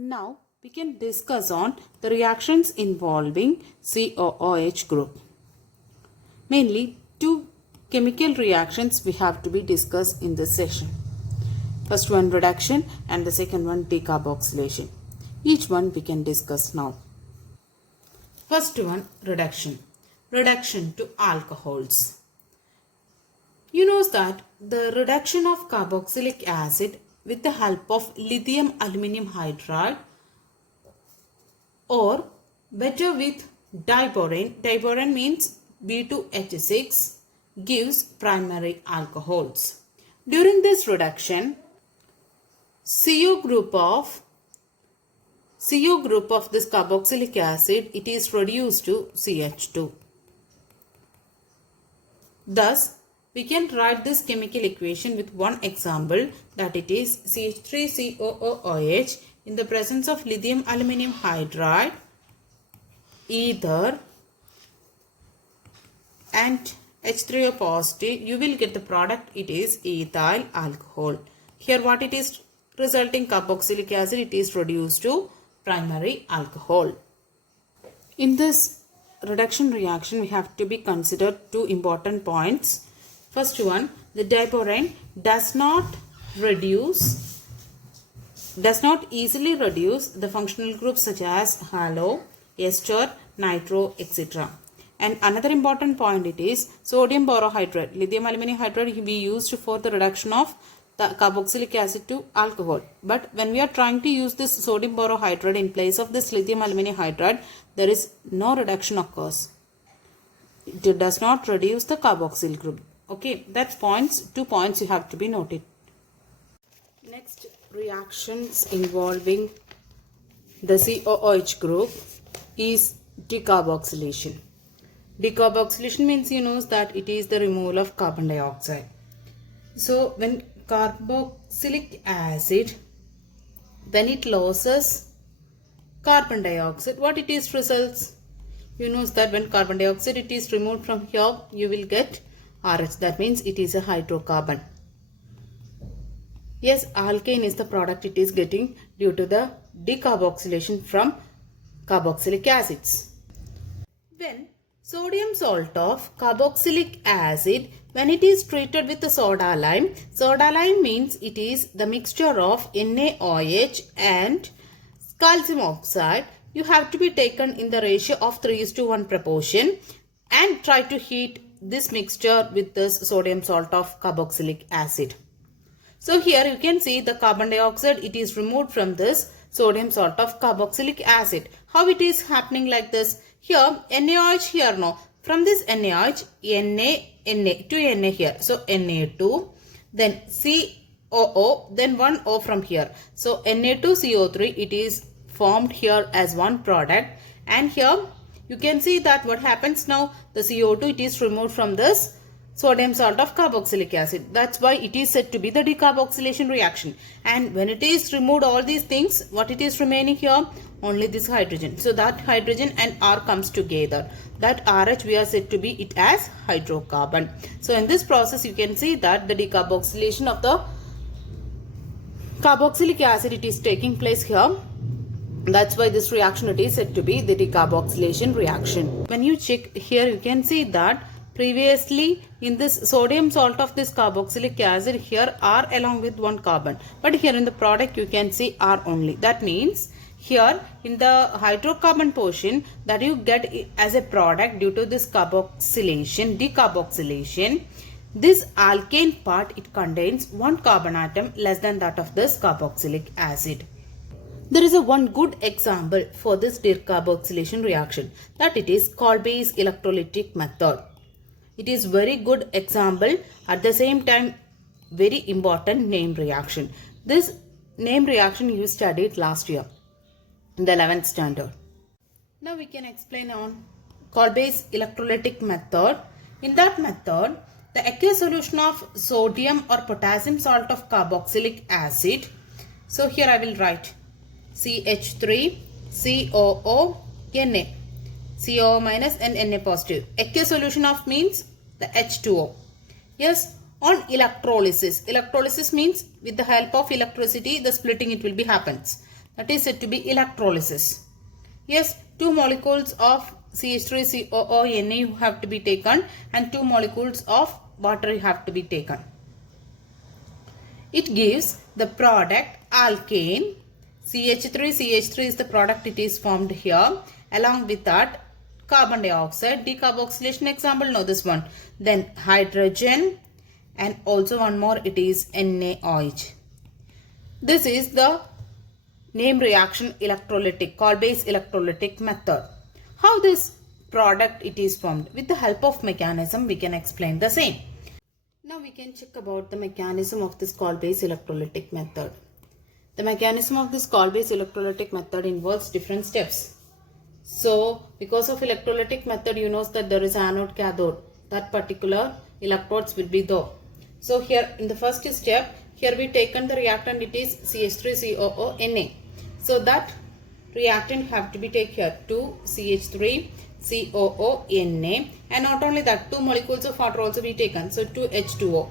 Now we can discuss on the reactions involving COOH group. Mainly two chemical reactions we have to be discussed in this session. First one reduction and the second one decarboxylation. Each one we can discuss now. First one reduction. Reduction to alcohols. You know that the reduction of carboxylic acid with the help of lithium aluminum hydride or better with diborane. Diborane means B2H6 gives primary alcohols. During this reduction, CO group of this carboxylic acid, it is reduced to CH2. Thus, we can write this chemical equation with one example, that it is CH3COOH in the presence of lithium aluminum hydride ether and H3O positive. You will get the product, it is ethyl alcohol. Here what it is resulting carboxylic acid, it is reduced to primary alcohol. In this reduction reaction, we have to be considered two important points. First one, the diborane does not easily reduce the functional groups such as halo, ester, nitro, etc. And another important point, it is sodium borohydride. Lithium aluminum hydride we used for the reduction of the carboxylic acid to alcohol. But when we are trying to use this sodium borohydride in place of this lithium aluminum hydride, there is no reduction occurs. It does not reduce the carboxyl group. Okay, that's two points you have to be noted. Next, reactions involving the COOH group is decarboxylation. Decarboxylation means you know that it is the removal of carbon dioxide. So when carboxylic acid, when it loses carbon dioxide, what it is results? You know that when carbon dioxide it is removed from here, you will get RH. That means it is a hydrocarbon. Yes, alkane is the product it is getting due to the decarboxylation from carboxylic acids. When sodium salt of carboxylic acid, when it is treated with the soda lime means it is the mixture of NaOH and calcium oxide. You have to be taken in the ratio of 3:1 proportion and try to heat this mixture with this sodium salt of carboxylic acid. So here you can see the carbon dioxide, it is removed from this sodium salt of carboxylic acid. How it is happening like this? Here NaOH here no. From this NaOH, Na here. So Na2, then COO, then one O from here. So Na2CO3, it is formed here as one product, and here you can see that what happens now, the CO2 it is removed from this sodium salt of carboxylic acid. That's why it is said to be the decarboxylation reaction. And when it is removed all these things, what it is remaining here? Only this hydrogen. So that hydrogen and R comes together. That RH we are said to be it as hydrocarbon. So in this process you can see that the decarboxylation of the carboxylic acid it is taking place here. That's why this reaction it is said to be the decarboxylation reaction. When you check here, you can see that previously in this sodium salt of this carboxylic acid, here R along with one carbon. But here in the product you can see R only. That means here in the hydrocarbon portion that you get as a product due to this decarboxylation, this alkane part it contains one carbon atom less than that of this carboxylic acid. There is one good example for this decarboxylation reaction, that it is Kolbe's electrolytic method. It is very good example, at the same time very important name reaction. This name reaction you studied last year in the 11th standard. Now we can explain on Kolbe's electrolytic method. In that method, the aqueous solution of sodium or potassium salt of carboxylic acid. So here I will write CH3COO Na. CO minus and Na positive. Aqueous solution of means the H2O. Yes, on electrolysis. Electrolysis means with the help of electricity, the splitting it will be happens. that is said to be electrolysis. Yes, 2 molecules of CH3COO have to be taken and 2 molecules of water have to be taken. It gives the product alkane. CH3 is the product, it is formed here. Along with that, carbon dioxide, decarboxylation example, know this one. Then hydrogen and also one more, it is NaOH. This is the name reaction electrolytic, Kolbe's electrolytic method. How this product it is formed? With the help of mechanism, we can explain the same. Now we can check about the mechanism of this Kolbe's electrolytic method. The mechanism of this Kolbe's electrolytic method involves different steps. So, because of electrolytic method, you know that there is anode cathode. That particular electrodes will be there. So, here in the first step, here we taken the reactant, it is CH3COO. So, that reactant have to be taken here, 2CH3COO, and not only that, 2 molecules of water also be taken. So, 2H2O.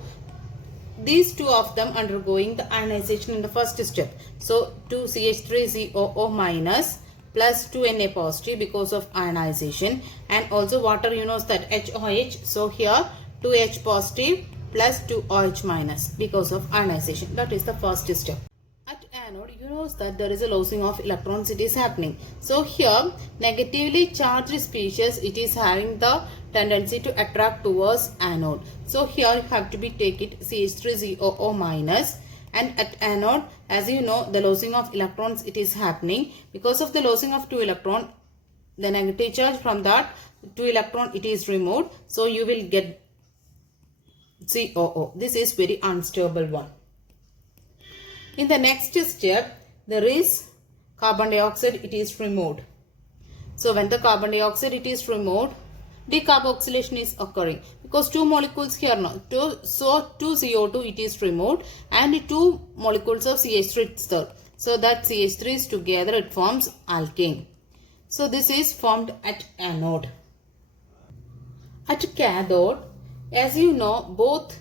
These two of them undergoing the ionization in the first step. So, 2CH3COO minus plus 2Na positive because of ionization, and also water, you know that HOH. So, here 2H positive plus 2OH minus because of ionization. That is the first step. At anode, you know that there is a losing of electrons, it is happening. So, here negatively charged species, it is having the tendency to attract towards anode. So, here you have to be take it CH3COO minus, and at anode, as you know, the losing of electrons it is happening. Because of the losing of 2 electron, the negative charge from that 2 electron it is removed. So, you will get COO. This is very unstable one. In the next step, there is carbon dioxide, it is removed. So, when the carbon dioxide it is removed, decarboxylation is occurring because 2 molecules here now. So, 2 CO2 it is removed and 2 molecules of CH3 is there. So, that CH3 is together it forms alkane. So, this is formed at anode. At cathode, as you know, both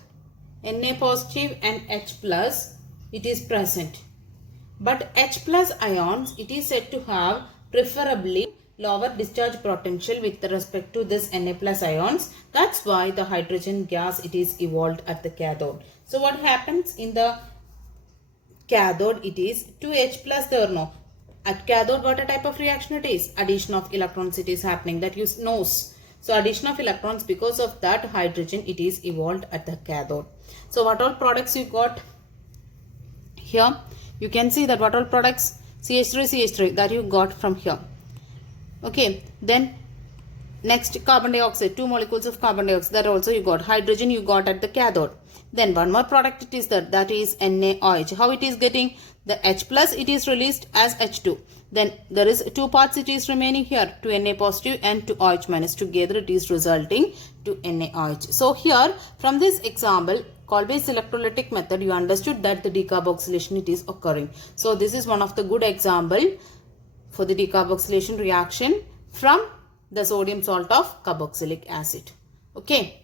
Na positive and H plus it is present. But H plus ions it is said to have preferably lower discharge potential with respect to this Na plus ions. That's why the hydrogen gas it is evolved at the cathode. So what happens in the cathode? It is 2H plus there no. At cathode what a type of reaction it is? Addition of electrons it is happening, that you knows. So addition of electrons, because of that hydrogen it is evolved at the cathode. So what all products you got? Here you can see that what all products CH3 that you got from here. Okay, then next carbon dioxide, 2 molecules of carbon dioxide, that also you got. Hydrogen you got at the cathode. Then one more product it is there, that is NaOH. How it is getting? The H plus it is released as H2. Then there is 2 parts it is remaining here, 2 Na positive and 2 OH minus. Together it is resulting to NaOH. So here from this example, Kolbe's electrolytic method, you understood that the decarboxylation it is occurring. So this is one of the good example for the decarboxylation reaction from the sodium salt of carboxylic acid. Okay.